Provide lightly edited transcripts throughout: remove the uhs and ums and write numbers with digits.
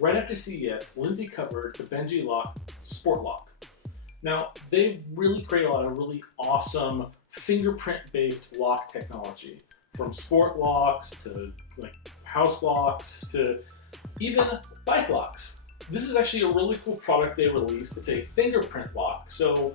right after CES, Lindsay covered the BenjiLock's Sport Lock. Now, they really create a lot of really awesome fingerprint-based lock technology, from sport locks to like house locks to even bike locks. This is actually a really cool product they released. It's a fingerprint lock. So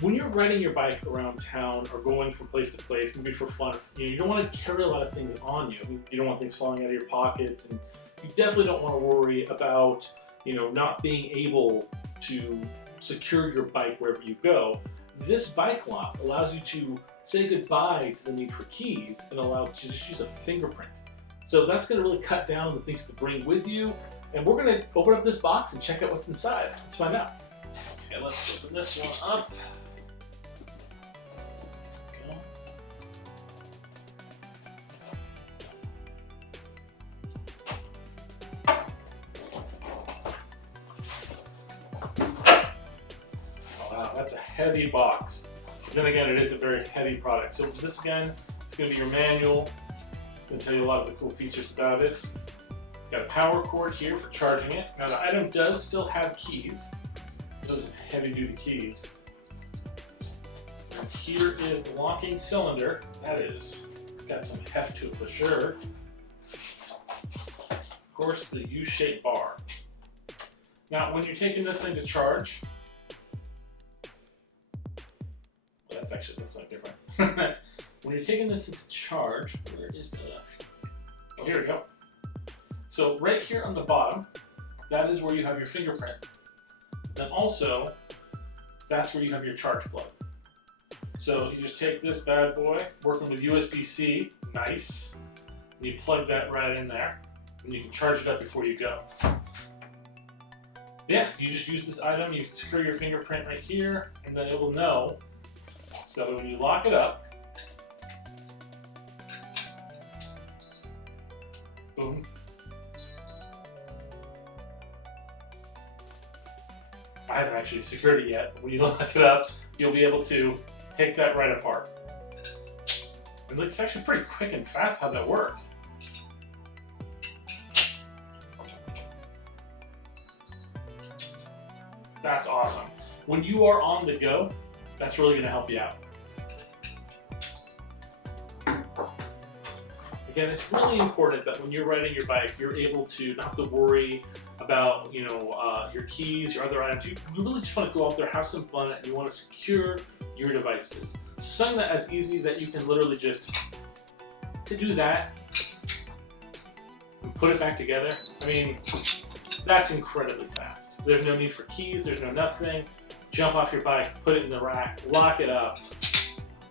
when you're riding your bike around town or going from place to place, maybe for fun, you don't want to carry a lot of things on you. You don't want things falling out of your pockets, and you definitely don't want to worry about, not being able to secure your bike wherever you go. This bike lock allows you to say goodbye to the need for keys and allow you to just use a fingerprint. So that's going to really cut down the things to bring with you. And we're going to open up this box and check out what's inside. Let's find out. Okay, let's open this one up. That's a heavy box. But then again, it is a very heavy product. So this again, it's going to be your manual. It's going to tell you a lot of the cool features about it. Got a power cord here for charging it. Now the item does still have keys. It does have heavy-duty keys. And here is the locking cylinder. That is got some heft to it for sure. Of course, the U-shaped bar. Now, when you're taking this thing to charge, that's not different. When you're taking this to charge, where is the, oh, here we go. So right here on the bottom, that is where you have your fingerprint. Then also, that's where you have your charge plug. So you just take this bad boy, working with USB-C, nice, and you plug that right in there, and you can charge it up before you go. Yeah, you just use this item, you secure your fingerprint right here, and then it will know. So when you lock it up, boom. I haven't actually secured it yet, but when you lock it up, you'll be able to take that right apart. And it's actually pretty quick and fast how that worked. That's awesome. When you are on the go, that's really going to help you out. Again, it's really important that when you're riding your bike, you're able to not have to worry about, your keys, your other items. You really just want to go out there, have some fun, and you want to secure your devices. So something that as easy that you can literally just do that and put it back together. I mean, that's incredibly fast. There's no need for keys. There's no nothing. Jump off your bike, put it in the rack, lock it up,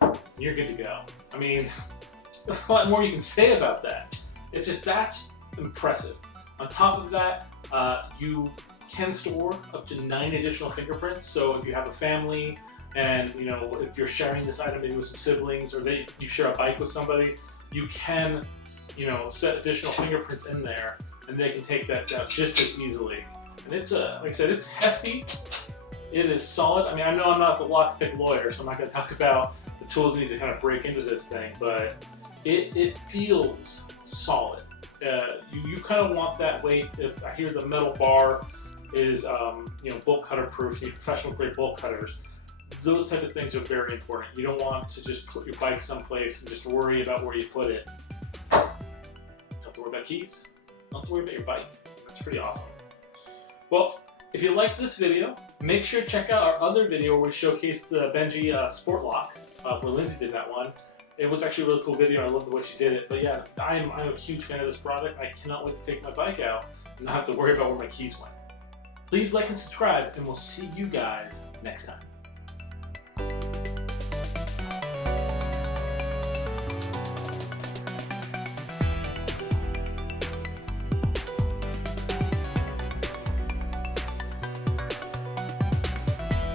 and you're good to go. I mean, a lot more you can say about that. It's just, that's impressive. On top of that, you can store up to 9 additional fingerprints. So if you have a family and if you're sharing this item maybe with some siblings, or you share a bike with somebody, you can set additional fingerprints in there, and they can take that down just as easily. And it's like I said, it's hefty. It is solid. I mean, I know I'm not the lockpick lawyer, so I'm not going to talk about the tools you need to kind of break into this thing, but it feels solid. You kind of want that weight. If I hear the metal bar is bolt cutter proof, you need professional grade bolt cutters. Those type of things are very important. You don't want to just put your bike someplace and just worry about where you put it. You don't have to worry about keys. You don't have to worry about your bike. That's pretty awesome. Well, if you like this video, make sure to check out our other video where we showcase the Benji Sport Lock, where Lindsay did that one. It was actually a really cool video. I love the way she did it. But yeah, I'm a huge fan of this product. I cannot wait to take my bike out and not have to worry about where my keys went. Please like and subscribe, and we'll see you guys next time.